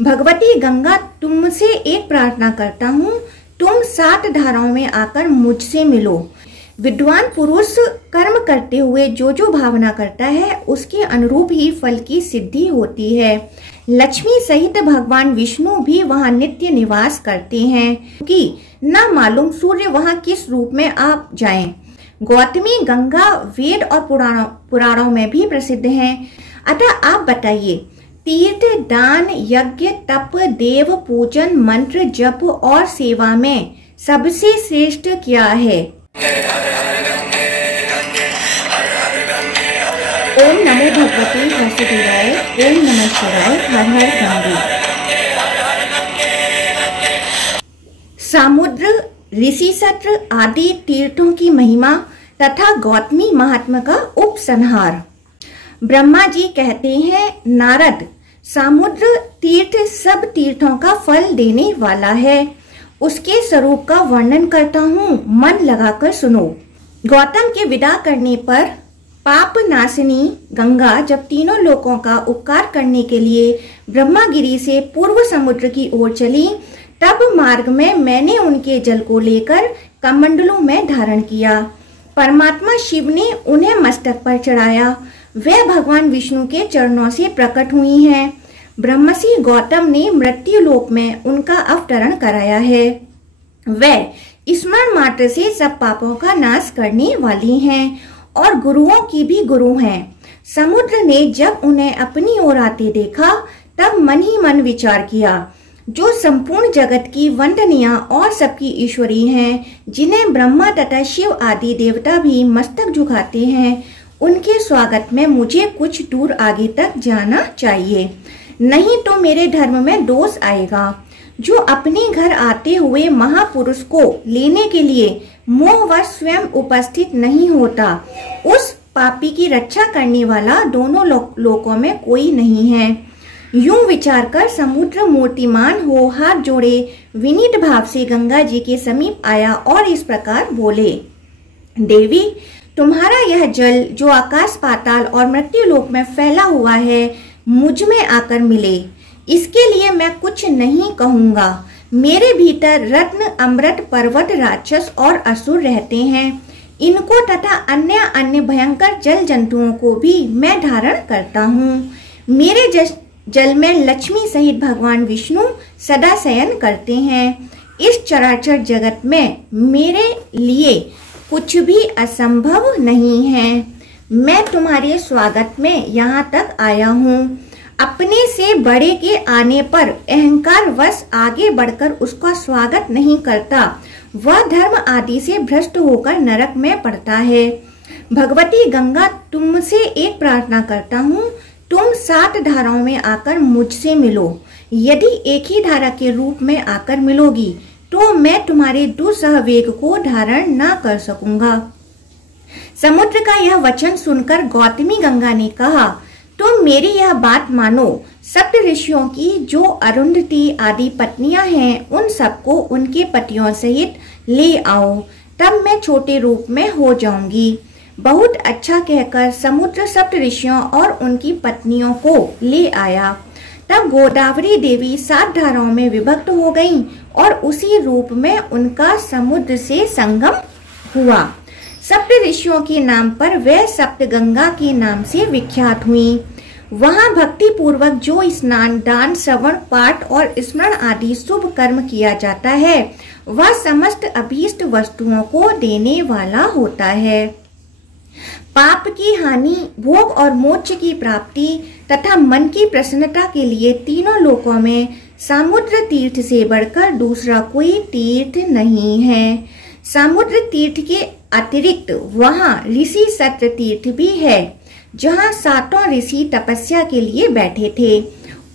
भगवती गंगा, तुमसे एक प्रार्थना करता हूँ, तुम 7 धाराओं में आकर मुझसे मिलो। विद्वान पुरुष कर्म करते हुए जो जो भावना करता है उसके अनुरूप ही फल की सिद्धि होती है। लक्ष्मी सहित भगवान विष्णु भी वहाँ नित्य निवास करते हैं कि न मालूम सूर्य वहाँ किस रूप में आ जाएं। गौतमी गंगा वेद और पुराणों में भी प्रसिद्ध हैं। अतः आप बताइए, तीर्थ, दान, यज्ञ, तप, देव पूजन, मंत्र जप और सेवा में सबसे श्रेष्ठ क्या है? ओम नमो भगवते वासुदेवाय, ओम नमः शिवाय, हर हर गंगे। समुद्र, ऋषि सत्र आदि तीर्थों की महिमा तथा गौतमी महात्मा का उपसंहार। ब्रह्मा जी कहते हैं, नारद, समुद्र तीर्थ सब तीर्थों का फल देने वाला है। उसके स्वरूप का वर्णन करता हूँ, मन लगाकर सुनो। गौतम के विदा करने पर पाप नाशिनी गंगा जब तीनों लोकों का उपकार करने के लिए ब्रह्मागिरी से पूर्व समुद्र की ओर चली, तब मार्ग में मैंने उनके जल को लेकर कमंडलों में धारण किया। परमात्मा शिव ने उन्हें मस्तक पर चढ़ाया। वे भगवान विष्णु के चरणों से प्रकट हुई हैं। ब्रह्मर्षि गौतम ने मृत्यु लोक में उनका अवतरण कराया है। वे स्मरण मात्र से सब पापों का नाश करने वाली हैं और गुरुओं की भी गुरु हैं। समुद्र ने जब उन्हें अपनी ओर आते देखा तब मन ही मन विचार किया, जो संपूर्ण जगत की वंदनीय और सबकी ईश्वरी हैं, जिन्हें ब्रह्मा तथा शिव आदि देवता भी मस्तक झुकाते हैं, उनके स्वागत में मुझे कुछ दूर आगे तक जाना चाहिए, नहीं तो मेरे धर्म में दोष आएगा। जो अपने घर आते हुए महापुरुष को लेने के लिए मोहवश स्वयं उपस्थित नहीं होता, उस पापी की रक्षा करने वाला दोनों लोकों में कोई नहीं है। यूं विचार कर समुद्र मूर्तिमान हो हाथ जोड़े विनीत भाव से गंगा जी के समीप आया और इस प्रकार बोले, देवी, तुम्हारा यह जल जो आकाश पाताल और मृत्यु लोक में फैला हुआ है, मुझ में आकर मिले। इसके लिए मैं कुछ नहीं कहूँगा। मेरे भीतर रत्न, अमृत, पर्वत, राक्षस और असुर रहते हैं। इनको तथा अन्य भयंकर जल जंतुओं को भी मैं धारण करता हूँ। मेरे जल में लक्ष्मी सहित भगवान विष्णु सदा शयन करते हैं। इस चराचर जगत में मेरे लिए कुछ भी असंभव नहीं है। मैं तुम्हारे स्वागत में यहाँ तक आया हूँ। अपने से बड़े के आने पर अहंकार वश आगे बढ़कर उसका स्वागत नहीं करता, वह धर्म आदि से भ्रष्ट होकर नरक में पड़ता है। भगवती गंगा, तुमसे एक प्रार्थना करता हूँ, तुम 7 धाराओं में आकर मुझसे मिलो। यदि एक ही धारा के रूप में आकर मिलोगी तो मैं तुम्हारे दुस्सह वेग को धारण न कर सकूंगा। समुद्र का यह वचन सुनकर गौतमी गंगा ने कहा, तुम मेरी यह बात मानो। सप्त ऋषियों की जो अरुंधति आदि पत्नियां हैं, उन सबको उनके पतियों सहित ले आओ, तब मैं छोटे रूप में हो जाऊंगी। बहुत अच्छा कहकर समुद्र सप्त ऋषियों और उनकी पत्नियों को ले आया। तब गोदावरी देवी 7 धाराओं में विभक्त हो गईं और उसी रूप में उनका समुद्र से संगम हुआ। सप्त ऋषियों के नाम पर वे सप्त गंगा के नाम से विख्यात हुई। वहाँ भक्ति पूर्वक जो स्नान, दान, श्रवण, पाठ और स्मरण आदि शुभ कर्म किया जाता है, वह समस्त अभीष्ट वस्तुओं को देने वाला होता है। पाप की हानि, भोग और मोक्ष की प्राप्ति तथा मन की प्रसन्नता के लिए तीनों लोकों में समुद्र तीर्थ से बढ़कर दूसरा कोई तीर्थ नहीं है। समुद्र तीर्थ के अतिरिक्त वहाँ ऋषि सत्र तीर्थ भी है, जहाँ 7 ऋषि तपस्या के लिए बैठे थे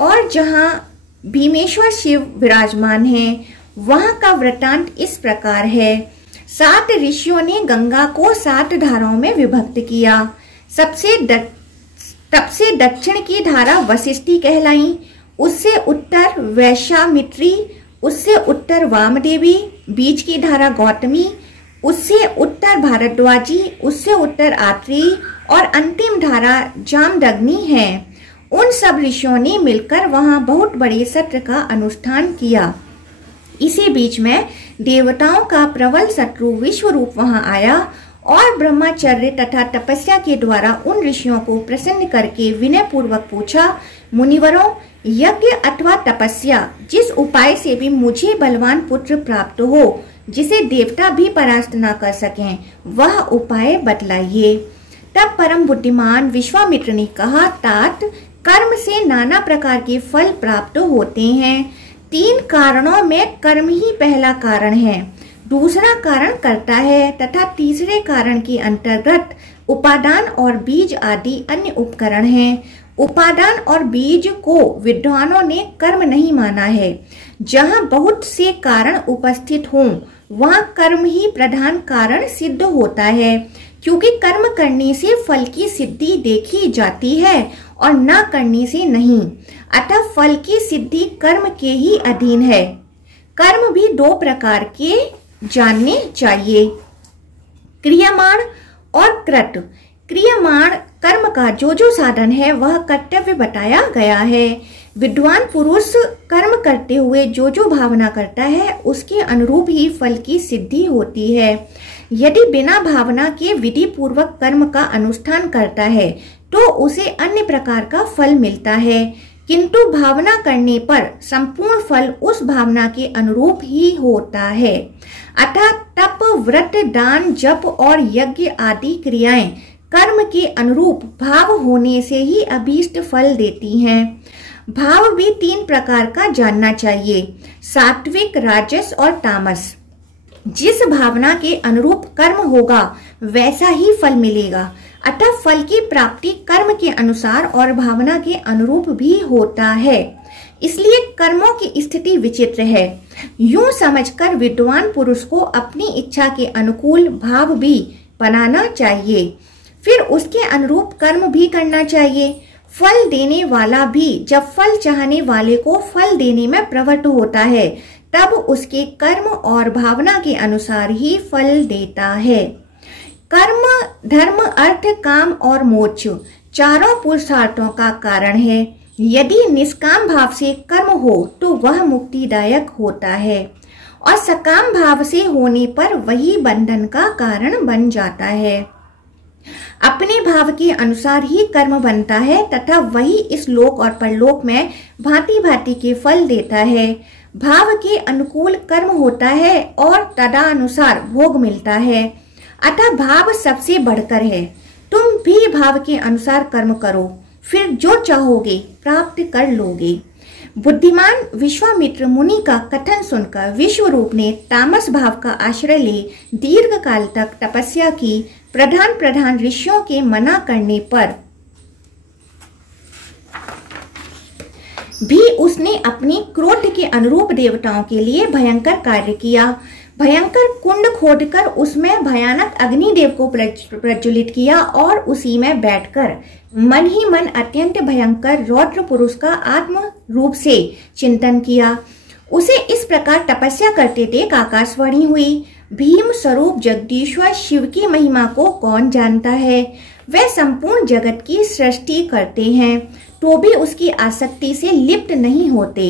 और जहाँ भीमेश्वर शिव विराजमान हैं। वहाँ का वृतांत इस प्रकार है। 7 ऋषियों ने गंगा को 7 धाराओं में विभक्त किया। सबसे दक्षिण की धारा वशिष्ठी कहलाई, उससे उत्तर वैश्वामित्री, उससे उत्तर वामदेवी, बीच की धारा गौतमी, उससे उत्तर भारद्वाजी, उससे उत्तर आत्रेयी और अंतिम धारा जामदग्नि है। उन सब ऋषियों ने मिलकर वहां बहुत बड़े सत्र का अनुष्ठान किया। इसी बीच में देवताओं का प्रबल शत्रु विश्वरूप वहां आया और ब्रह्मचर्य तथा तपस्या के द्वारा उन ऋषियों को प्रसन्न करके विनय पूर्वक पूछा, मुनिवरों, यज्ञ अथवा तपस्या जिस उपाय से भी मुझे बलवान पुत्र प्राप्त हो, जिसे देवता भी परास्त न कर सकें, वह उपाय बतलाइए। तब परम बुद्धिमान विश्वामित्र ने कहा, तात, कर्म से नाना प्रकार के फल प्राप्त होते हैं। 3 कारणों में कर्म ही पहला कारण है, दूसरा कारण कर्ता है तथा तीसरे कारण के अंतर्गत उपादान और बीज आदि अन्य उपकरण हैं। उपादान और बीज को विद्वानों ने कर्म नहीं माना है। जहाँ बहुत से कारण उपस्थित हों, वहाँ कर्म ही प्रधान कारण सिद्ध होता है, क्योंकि कर्म करने से फल की सिद्धि देखी जाती है और न करने से नहीं। अतः फल की सिद्धि कर्म के ही अधीन है। कर्म भी 2 प्रकार के जानने चाहिए, क्रियमाण और कृत। क्रियमाण कर्म का जो साधन है वह कर्तव्य बताया गया है। विद्वान पुरुष कर्म करते हुए जो भावना करता है उसके अनुरूप ही फल की सिद्धि होती है। यदि बिना भावना के विधि पूर्वक कर्म का अनुष्ठान करता है तो उसे अन्य प्रकार का फल मिलता है, किंतु भावना करने पर संपूर्ण फल उस भावना के अनुरूप ही होता है। अतः तप, व्रत, दान, जप और यज्ञ आदि क्रियाएं कर्म के अनुरूप भाव होने से ही अभीष्ट फल देती हैं। भाव भी 3 प्रकार का जानना चाहिए, सात्विक, राजस और तामस। जिस भावना के अनुरूप कर्म होगा वैसा ही फल मिलेगा। अतः फल की प्राप्ति कर्म के अनुसार और भावना के अनुरूप भी होता है। इसलिए कर्मों की स्थिति विचित्र है। यूं समझकर विद्वान पुरुष को अपनी इच्छा के अनुकूल भाव भी बनाना चाहिए, फिर उसके अनुरूप कर्म भी करना चाहिए। फल देने वाला भी जब फल चाहने वाले को फल देने में प्रवृत्त होता है, तब उसके कर्म और भावना के अनुसार ही फल देता है। कर्म धर्म, अर्थ, काम और मोक्ष 4 पुरुषार्थों का कारण है। यदि निष्काम भाव से कर्म हो तो वह मुक्तिदायक होता है और सकाम भाव से होने पर वही बंधन का कारण बन जाता है। अपने भाव के अनुसार ही कर्म बनता है तथा वही इस लोक और परलोक में भांति भांति के फल देता है। भाव के अनुकूल कर्म होता है और तदानुसार भोग मिलता है। अतः भाव सबसे बढ़कर है। तुम भी भाव के अनुसार कर्म करो, फिर जो चाहोगे प्राप्त कर लोगे। बुद्धिमान विश्वामित्र मुनि का कथन सुनकर विश्वरूप ने तामस भाव का आश्रय ले दीर्घ काल तक तपस्या की। प्रधान ऋषियों के मना करने पर भी उसने अपने क्रोध के अनुरूप देवताओं के लिए भयंकर कार्य किया। भयंकर कुंड खोदकर उसमें भयानक अग्निदेव को प्रज्वलित किया और उसी में बैठकर मन ही मन अत्यंत भयंकर रौद्र पुरुष का आत्म रूप से चिंतन किया। उसे इस प्रकार तपस्या करते देख आकाशवाणी हुई, भीम स्वरूप जगदीश्वर शिव की महिमा को कौन जानता है। वह संपूर्ण जगत की सृष्टि करते हैं तो भी उसकी आसक्ति से लिप्त नहीं होते।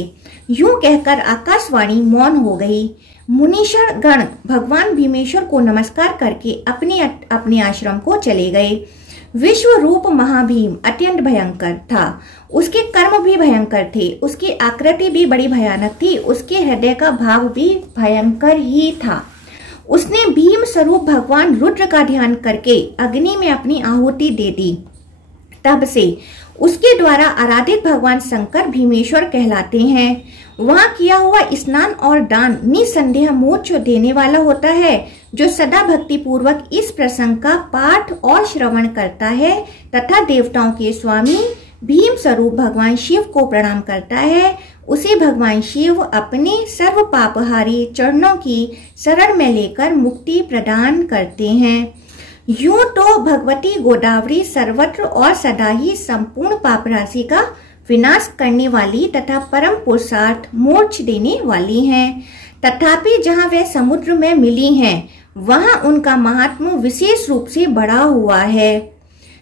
यूं कहकर आकाशवाणी मौन हो गई। मुनीश्वर गण भगवान भीमेश्वर को नमस्कार करके अपने आश्रम को चले गए। विश्व रूप महाभीम अत्यंत भयंकर था। उसके कर्म भी भयंकर थे, उसकी आकृति भी बड़ी भयानक थी, उसके हृदय का भाव भी भयंकर ही था। उसने भीम स्वरूप भगवान रुद्र का ध्यान करके अग्नि में अपनी आहुति दे दी। तब से उसके द्वारा आराधित भगवान शंकर भीमेश्वर कहलाते हैं। वहाँ किया हुआ स्नान और दान निसंदेह मोक्ष देने वाला होता है। जो सदा भक्ति पूर्वक इस प्रसंग का पाठ और श्रवण करता है तथा देवताओं के स्वामी भीम स्वरूप भगवान शिव को प्रणाम करता है, उसे भगवान शिव अपने सर्व पापहारी चरणों की शरण में लेकर मुक्ति प्रदान करते हैं। यूं तो भगवती गोदावरी सर्वत्र और सदा ही संपूर्ण पाप राशि का विनाश करने वाली तथा परम पुरुषार्थ मोक्ष देने वाली हैं। तथापि जहाँ वे समुद्र में मिली हैं, वहाँ उनका महात्म्य विशेष रूप से बढ़ा हुआ है।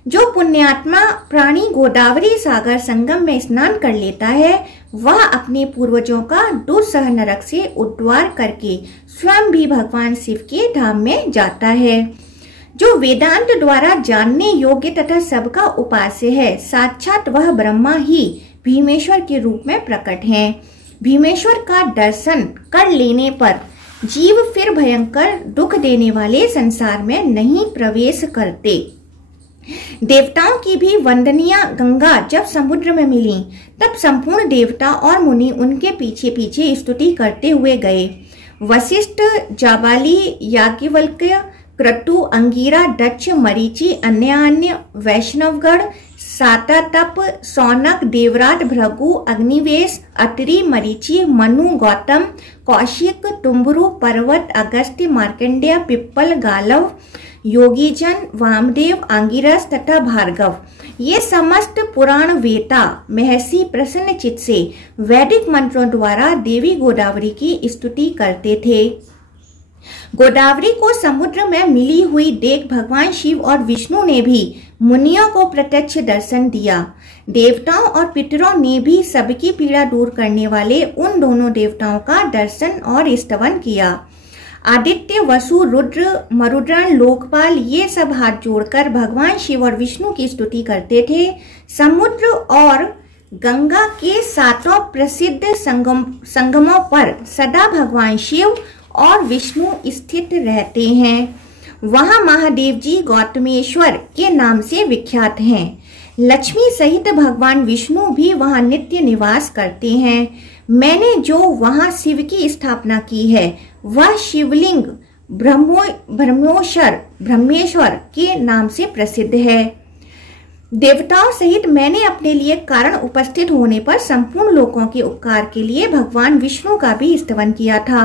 जो पुण्यात्मा प्राणी गोदावरी सागर संगम में स्नान कर लेता है वह अपने पूर्वजों का दुस्सह नरक से उद्धार करके स्वयं भी भगवान शिव के धाम में जाता है। जो वेदांत द्वारा जानने योग्य तथा सबका उपास्य है, साक्षात वह ब्रह्मा ही भीमेश्वर के रूप में प्रकट हैं। भीमेश्वर का दर्शन कर लेने पर जीव फिर भयंकर दुख देने वाले संसार में नहीं प्रवेश करते। देवताओं की भी वंदनीय गंगा जब समुद्र में मिली तब संपूर्ण देवता और मुनि उनके पीछे पीछे स्तुति करते हुए गए। वशिष्ठ, जाबाली, याज्ञवल्क्य, क्रतु, अंगिरा, दक्ष, मरीचि, अन्य वैष्णवगण, साततप, सौनक, देवराट, भृगु, अग्निवेश, अत्रि, मरीचि, मनु, गौतम, कौशिक, तुम्बरु, पर्वत, अगस्त्य, मार्कंडेय, पिप्पल, गालव, योगीजन, वामदेव, आंगिरस तथा भार्गव ये समस्त पुराण वेता महर्षि प्रसन्न चित्त से वैदिक मंत्रों द्वारा देवी गोदावरी की स्तुति करते थे। गोदावरी को समुद्र में मिली हुई देख भगवान शिव और विष्णु ने भी मुनियों को प्रत्यक्ष दर्शन दिया। देवताओं और पितरों ने भी सबकी पीड़ा दूर करने वाले उन दोनों देवताओं का दर्शन और स्तवन किया। आदित्य, वसु, रुद्र, मरुद्गण, लोकपाल ये सब हाथ जोड़कर भगवान शिव और विष्णु की स्तुति करते थे। समुद्र और गंगा के सातों प्रसिद्ध संगमों पर सदा भगवान शिव और विष्णु स्थित रहते हैं। वहां महादेव जी गौतमेश्वर के नाम से विख्यात हैं। लक्ष्मी सहित भगवान विष्णु भी वहां नित्य निवास करते हैं। मैंने जो वहां शिव की स्थापना की है वह शिवलिंग ब्रह्मेश्वर के नाम से प्रसिद्ध है। देवताओं सहित मैंने अपने लिए कारण उपस्थित होने पर संपूर्ण लोकों के उपकार के लिए भगवान विष्णु का भी स्तवन किया था।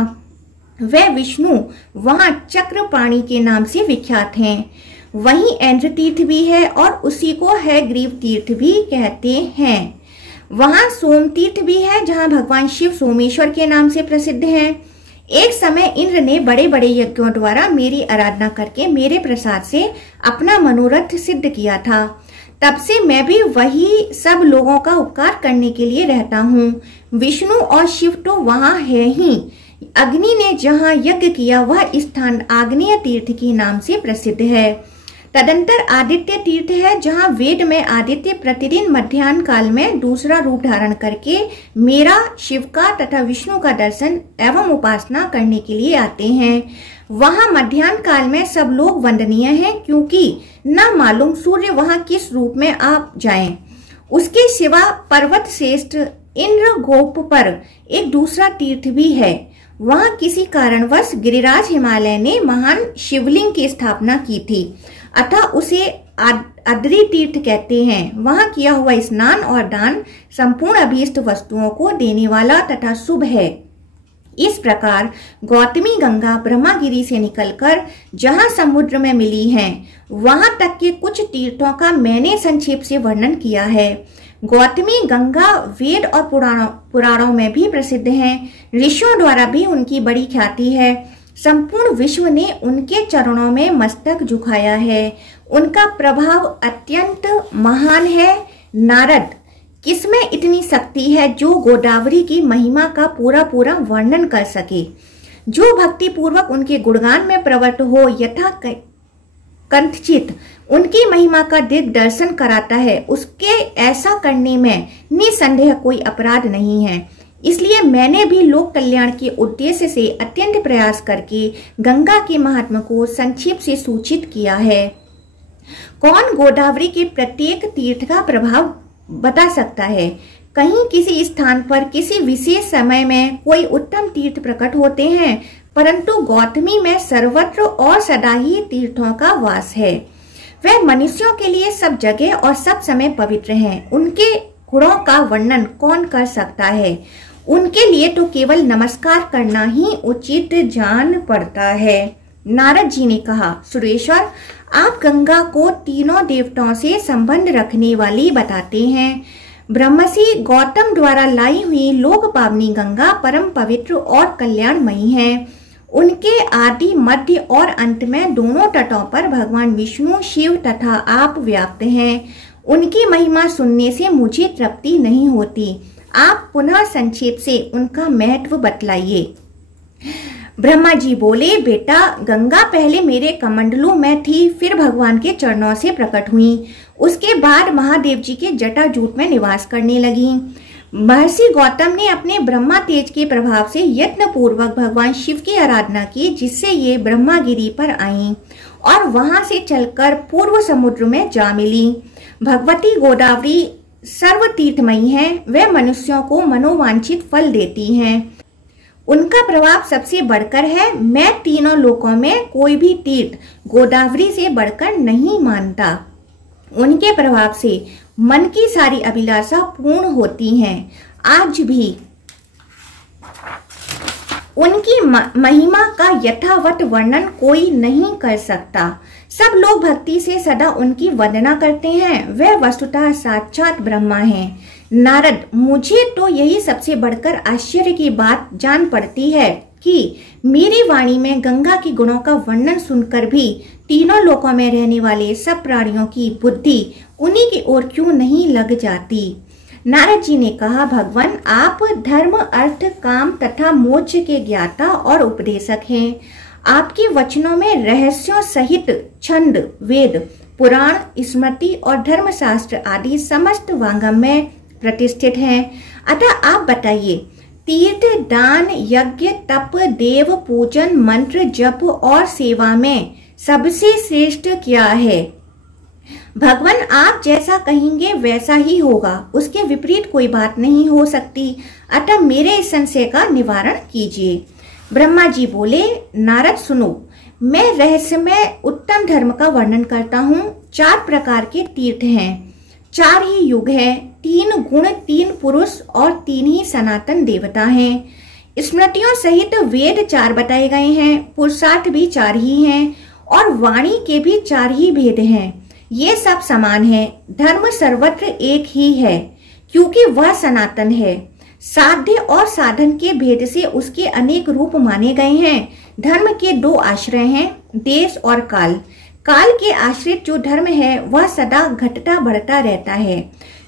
वह विष्णु वहां चक्रपाणि के नाम से विख्यात हैं। वहीं ऐन्द्र तीर्थ भी है और उसी को हयग्रीव तीर्थ भी कहते हैं। वहां सोम तीर्थ भी है जहां भगवान शिव सोमेश्वर के नाम से प्रसिद्ध हैं। एक समय इंद्र ने बड़े बड़े यज्ञों द्वारा मेरी आराधना करके मेरे प्रसाद से अपना मनोरथ सिद्ध किया था। तब से मैं भी वही सब लोगों का उपकार करने के लिए रहता हूँ। विष्णु और शिव तो वहां है ही। अग्नि ने जहां यज्ञ किया वह स्थान आग्नेय तीर्थ के नाम से प्रसिद्ध है। तदंतर आदित्य तीर्थ है जहां वेद में आदित्य प्रतिदिन मध्याह्न काल में दूसरा रूप धारण करके मेरा, शिव का तथा विष्णु का दर्शन एवं उपासना करने के लिए आते हैं। वहां मध्याह्न काल में सब लोग वंदनीय हैं क्योंकि न मालूम सूर्य वहां किस रूप में आ जाएं। उसके सिवा पर्वत श्रेष्ठ इंद्र गोप पर एक दूसरा तीर्थ भी है। वहां किसी कारणवश गिरिराज हिमालय ने महान शिवलिंग की स्थापना की थी अतः उसे अद्रि तीर्थ कहते हैं। वहां किया हुआ स्नान और दान संपूर्ण अभीष्ट वस्तुओं को देने वाला तथा शुभ है। इस प्रकार गौतमी गंगा ब्रह्मगिरी से निकलकर जहां समुद्र में मिली हैं, वहां तक के कुछ तीर्थों का मैंने संक्षेप से वर्णन किया है। गौतमी गंगा वेद और पुराणों में भी प्रसिद्ध हैं। ऋषियों द्वारा भी उनकी बड़ी ख्याति है। संपूर्ण विश्व ने उनके चरणों में मस्तक झुकाया है। उनका प्रभाव अत्यंत महान है। नारद, किसमें इतनी शक्ति है जो गोदावरी की महिमा का पूरा वर्णन कर सके। जो भक्ति पूर्वक उनके गुणगान में प्रवृत्त हो यथा कंठचित उनकी महिमा का दिग्दर्शन कराता है, उसके ऐसा करने में निसंदेह कोई अपराध नहीं है। इसलिए मैंने भी लोक कल्याण के उद्देश्य से अत्यंत प्रयास करके गंगा के महात्मा को संक्षेप से सूचित किया है। कौन गोदावरी के प्रत्येक तीर्थ का प्रभाव बता सकता है? कहीं किसी स्थान पर किसी विशेष समय में कोई उत्तम तीर्थ प्रकट होते हैं, परंतु गौतमी में सर्वत्र और सदा ही तीर्थों का वास है। वह मनुष्यों के लिए सब जगह और सब समय पवित्र हैं। उनके गुणों का वर्णन कौन कर सकता है? उनके लिए तो केवल नमस्कार करना ही उचित जान पड़ता है। नारद जी ने कहा, सुरेश्वर, आप गंगा को तीनों देवताओं से संबंध रखने वाली बताते हैं। ब्रह्मर्षि गौतम द्वारा लाई हुई लोक पावनी गंगा परम पवित्र और कल्याणमयी है। उनके आदि, मध्य और अंत में दोनों तटों पर भगवान विष्णु, शिव तथा आप व्याप्त हैं। उनकी महिमा सुनने से मुझे तृप्ति नहीं होती। आप पुनः संक्षेप से उनका महत्व बतलाइए। ब्रह्मा जी बोले, बेटा, गंगा पहले मेरे कमंडलों में थी, फिर भगवान के चरणों से प्रकट हुई। उसके बाद महादेव जी के जटाजूट में निवास करने लगी। महर्षि गौतम ने अपने ब्रह्मा तेज के प्रभाव से यत्न पूर्वक भगवान शिव की आराधना की, जिससे ये ब्रह्मागिरी पर आईं और वहां से चलकर पूर्व समुद्र में जा मिली। भगवती गोदावरी सर्व तीर्थमयी हैं। वे मनुष्यों को मनोवांछित फल देती हैं। उनका प्रभाव सबसे बढ़कर है। मैं तीनों लोकों में कोई भी तीर्थ गोदावरी से बढ़कर नहीं मानता। उनके प्रभाव से मन की सारी अभिलाषा पूर्ण होती हैं। आज भी उनकी महिमा का यथावत वर्णन कोई नहीं कर सकता। सब लोग भक्ति से सदा उनकी वंदना करते हैं। वे वस्तुतः साक्षात ब्रह्मा हैं। नारद, मुझे तो यही सबसे बढ़कर आश्चर्य की बात जान पड़ती है कि मेरी वाणी में गंगा के गुणों का वर्णन सुनकर भी तीनों लोकों में रहने वाले सब प्राणियों की बुद्धि उन्हीं की ओर क्यों नहीं लग जाती। नारद जी ने कहा, भगवान, आप धर्म, अर्थ, काम तथा मोक्ष के ज्ञाता और उपदेशक हैं। आपके वचनों में रहस्यों सहित छंद, वेद, पुराण, स्मृति और धर्मशास्त्र आदि समस्त वांगम में प्रतिष्ठित हैं। अतः आप बताइए, तीर्थ, दान, यज्ञ, तप, देव पूजन, मंत्र जप और सेवा में सबसे श्रेष्ठ क्या है? भगवान, आप जैसा कहेंगे वैसा ही होगा। उसके विपरीत कोई बात नहीं हो सकती। अतः मेरे इस संशय का निवारण कीजिए। ब्रह्मा जी बोले, नारद सुनो, मैं रहस्यमय उत्तम धर्म का वर्णन करता हूँ। 4 प्रकार के तीर्थ हैं, 4 ही युग है, 3 गुण, 3 पुरुष और 3 ही सनातन देवता हैं। स्मृतियों सहित वेद 4 बताए गए हैं, पुरुषार्थ भी 4 ही हैं और वाणी के भी 4 ही भेद हैं। ये सब समान है। धर्म सर्वत्र एक ही है, क्योंकि वह सनातन है। साध्य और साधन के भेद से उसके अनेक रूप माने गए हैं। धर्म के 2 आश्रय हैं, देश और काल। काल के आश्रित जो धर्म है वह सदा घटता बढ़ता रहता है।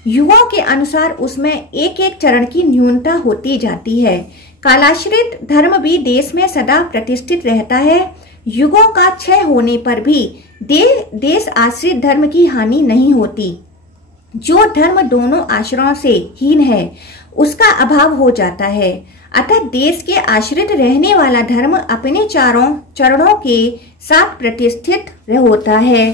युगों के अनुसार उसमें एक एक चरण की न्यूनता होती जाती है। कालाश्रित धर्म भी देश में सदा प्रतिष्ठित रहता है। युगों का क्षय होने पर भी देश आश्रित धर्म की हानि नहीं होती। जो धर्म दोनों आश्रयों से हीन है उसका अभाव हो जाता है। अतः देश के आश्रित रहने वाला धर्म अपने चारों चरणों के साथ प्रतिष्ठित होता है।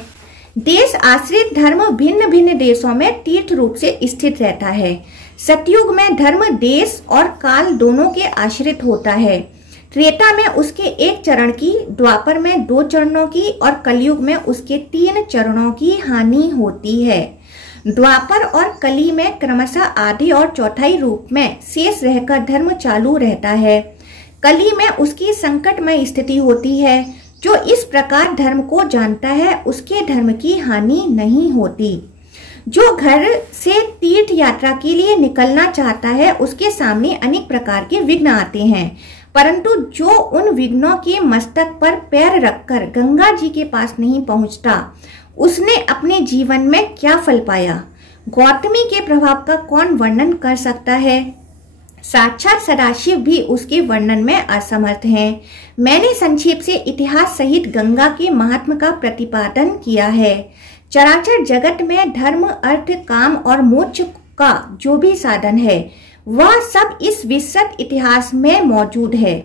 देश आश्रित धर्म भिन्न भिन्न देशों में तीर्थ रूप से स्थित रहता है। सतयुग में धर्म देश और काल दोनों के आश्रित होता है। त्रेता में उसके 1 चरण की, द्वापर में 2 चरणों की और कलयुग में उसके 3 चरणों की हानि होती है। द्वापर और कली में क्रमशः आधे और चौथाई रूप में शेष रहकर धर्म चालू रहता है। कली में उसकी संकटमय स्थिति होती है। जो इस प्रकार धर्म को जानता है उसके धर्म की हानि नहीं होती। जो घर से तीर्थ यात्रा के लिए निकलना चाहता है उसके सामने अनेक प्रकार के विघ्न आते हैं, परंतु जो उन विघ्नों के मस्तक पर पैर रखकर गंगा जी के पास नहीं पहुंचता उसने अपने जीवन में क्या फल पाया? गौतमी के प्रभाव का कौन वर्णन कर सकता है? साक्षात सदाशिव भी उसके वर्णन में असमर्थ हैं। मैंने संक्षेप से इतिहास सहित गंगा के महात्म का प्रतिपादन किया है। चराचर जगत में धर्म, अर्थ, काम और मोक्ष का जो भी साधन है वह सब इस विस्तृत इतिहास में मौजूद है।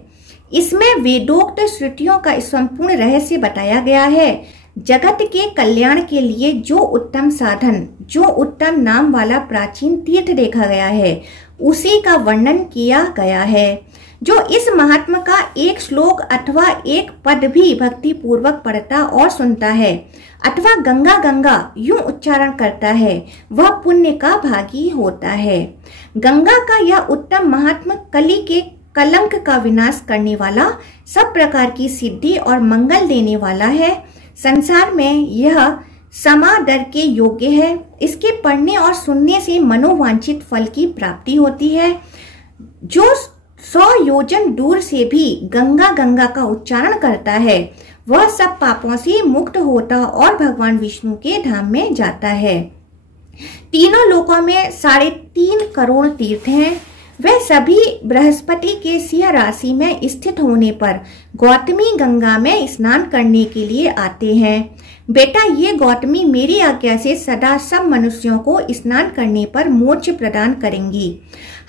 इसमें वेदोक्त श्रुतियों का संपूर्ण रहस्य बताया गया है। जगत के कल्याण के लिए जो उत्तम साधन, जो उत्तम नाम वाला प्राचीन तीर्थ देखा गया है उसी का वर्णन किया गया है। जो इस महात्मा का 1 श्लोक अथवा 1 पद भी भक्ति पूर्वक पढ़ता और सुनता है अथवा गंगा गंगा यूं उच्चारण करता है वह पुण्य का भागी होता है। गंगा का यह उत्तम महात्मा कली के कलंक का विनाश करने वाला, सब प्रकार की सिद्धि और मंगल देने वाला है। संसार में यह समादर के योग्य है। इसके पढ़ने और सुनने से मनोवांछित फल की प्राप्ति होती है। जो 100 योजन दूर से भी गंगा गंगा का उच्चारण करता है, वह सब पापों से मुक्त होता और भगवान विष्णु के धाम में जाता है। तीनों लोकों में 3.5 करोड़ तीर्थ हैं। वे सभी बृहस्पति के सिंह राशि में स्थित होने पर गौतमी गंगा में स्नान करने के लिए आते हैं। बेटा, ये गौतमी मेरी आज्ञा से सदा सब मनुष्यों को स्नान करने पर मोक्ष प्रदान करेंगी।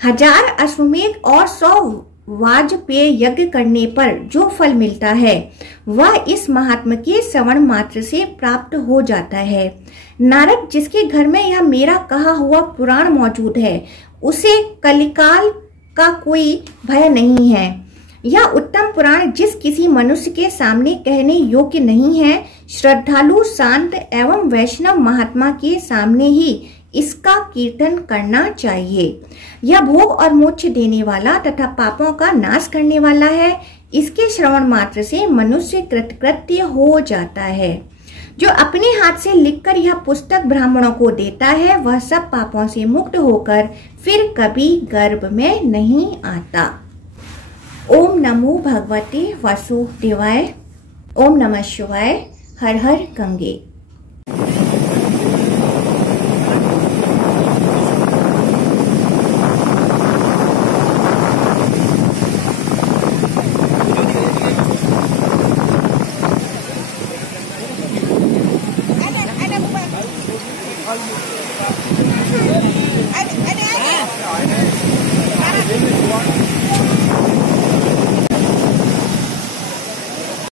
1000 अश्वमेध और 100 वाजपेय यज्ञ करने पर जो फल मिलता है वह इस महात्मा के श्रवण मात्र से प्राप्त हो जाता है। नारद, जिसके घर में यह मेरा कहा हुआ पुराण मौजूद है, उसे कलिकाल का कोई भय नहीं है। यह उत्तम पुराण जिस किसी मनुष्य के सामने कहने योग्य नहीं है, श्रद्धालु, शांत एवं वैष्णव महात्मा के सामने ही इसका कीर्तन करना चाहिए। यह भोग और मोक्ष देने वाला तथा पापों का नाश करने वाला है। इसके श्रवण मात्र से मनुष्य कृतकृत्य हो जाता है। जो अपने हाथ से लिखकर यह पुस्तक ब्राह्मणों को देता है, वह सब पापों से मुक्त होकर फिर कभी गर्भ में नहीं आता। ओम नमो भगवते वासुदेवाय। ओम नमः शिवाय। हर हर गंगे।